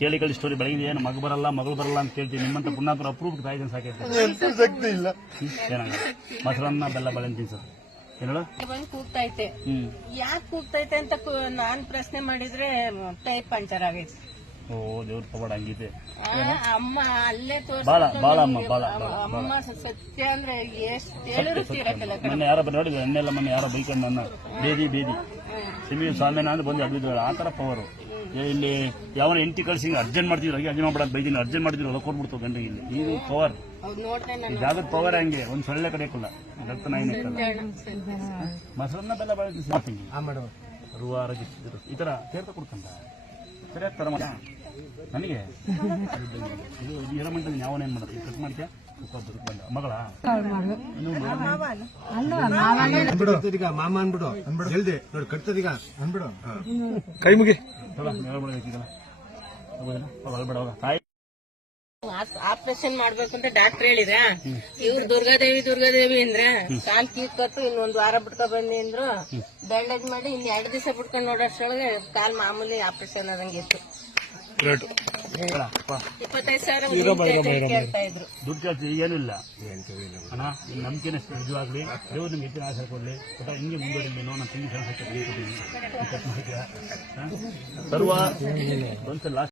ಕೇಳಿ ಸ್ಟೋರಿ ಬೆಳಗ್ಗೆ ಏನು ಮಗ ಬರಲ್ಲ ಮಗಳು ಬರಲ್ಲ ಅಂತ ಕೇಳ್ತೀವಿ. ನಿಮ್ಮಂತ ಪುಣ್ಯಾತ್ಮರ ಅಪ್ರೂಪಕ್ಕೆ ತಾಯಿದನ್ ಸಾಕೈತೆ. ಶಕ್ತಿ ಇಲ್ಲ. ಏನಾಗ ಮೊಸರನ್ನ ಬೆಲ್ಲ ಬಾಳೆ ತಿನ್ಸೋದು ಹೇಳ ಬಂದು ಕೂಗ್ತೈತೆ. ಯಾಕೆ ಕೂಗ್ತೈತೆ ಅಂತ ನಾನ್ ಪ್ರಶ್ನೆ ಮಾಡಿದ್ರೆ ಟೈಪ್ ಪಂಚರ್ ಆಗೈತೆ. ಓ ದೇವ್ರ ಪವಾಡ ಹಂಗಿದೆ. ಅಮ್ಮ ಅಲ್ಲೇ ಬಾಳ ಬಾಳ ಅಮ್ಮ ಬಾಳ ಅಮ್ಮ ಸತ್ಯ ಅಂದ್ರೆ ಎಷ್ಟು ಹೇಳಿದ್ರು ತೀರಕ್ಕಿಲ್ಲ. ಮೊನ್ನೆ ಯಾರೋ ನೋಡಿದ್ರು ಎಣ್ಣೆಲ್ಲ ಮೊನ್ನೆ ಯಾರೋ ಬೈಕೊಂಡು ನನ್ನ ಬೇದಿ ಸಿಮಿ ಸ್ವಾಮಿನ ಅಂದ್ರೆ ಬಂದು ಅಡ್ಡಿದ್ರು. ಆ ತರ ಪವರು ಇಲ್ಲಿ ಯಾವ ಎಂಟಿ ಕಳ್ಸಿ ಅರ್ಜೆಂಟ್ ಮಾಡ್ತಿದ್ರು. ಹಾಗೆ ಅರ್ಜೆಂಟ್ ಮಾಡ್ಬಿಡ ಬೈದಿನ ಅರ್ಜೆಂಟ್ ಮಾಡ್ತಿದ್ರು ಹೊಲ ಕೊಟ್ಬಿಡ್ತು ಗಂಟೆ. ಇಲ್ಲಿ ಇದು ಪವರ್ ಜಾಗದ ಪವರ್ ಹಂಗೆ ಒಂದ್ ಸೊಳ್ಳೆ ಕಡೆಯಕ್ಕಲ್ಲ ರಕ್ತ ನಾಯಿನಕ್ಕಲ್ಲ. ಮೊಸರನ್ನ ಬೆಲ್ಲ ಬಾಳೆ ರುವ ಆರೋಗ್ಯ ಈ ತರ ತೀರ್ಥ ಕೊಡ್ತಂತ ಸರಿಯಾದ ತರ ನನಗೆ ಇದು ಇರಮಂಟ ಯಾವನೇನ್ ಮಾಡೋದು ಕಟ್ ಮಾಡ್ತೀಯ ಬಂದ ಮಗಳ ಮಾಮ ಅನ್ಬಿಡು ಜಲ್ದಿ ನೋಡಿ ಕಟ್ತದೀಗ ಅನ್ಬಿಡು ಕೈ ಮುಗಿ ತಾಯಿ ಆಪರೇಷನ್ ಮಾಡ್ಬೇಕಂತ ಡಾಕ್ಟರ್ ಹೇಳಿದ್ರ. ಇವ್ರು ದುರ್ಗಾದೇವಿ ಅಂದ್ರೆ ಕಾಲ್ ಕೀಕ್ ಕಟ್ಟು ಇನ್ನೊಂದ್ ವಾರ ಬಿಟ್ಕೊ ಬನ್ನಿ ಅಂದ್ರು. ಬ್ಯಾಂಡೇಜ್ ಮಾಡಿ ಇನ್ 2 ದಿವಸ ಬಿಟ್ಕೊಂಡ್ ನೋಡೋಷ್ಟ್ರೊಳಗೆ ಕಾಲ್ ಮಾಮೂಲಿ ಆಪರೇಷನ್ ಆದಂಗೆ ಇತ್ತು. 25,000 ಕೇಳ್ತಾ ಇದ್ರು. ದುಡ್ಡು ಜಾಸ್ತಿ ಈಗೇನಿಲ್ಲ ಅಣ್ಣ. ನಿಮ್ ನಂಬಿಕೆನೇ ನಿಜವಾಗ್ಲಿ ದೇವ್ರು ನಿಮ್ಗೆ ಹೆಚ್ಚಿನ ಆಸೆ ಕೊಡ್ಲಿ. ಒಟ್ಟ ಹಿಂಗೆ ಮುಂದುವರಿಲಿ. ನಾನು ತಂಗಿ ಸರ್ವ ಒಂದ್ಸಲ ಲಾಸ್ಟ್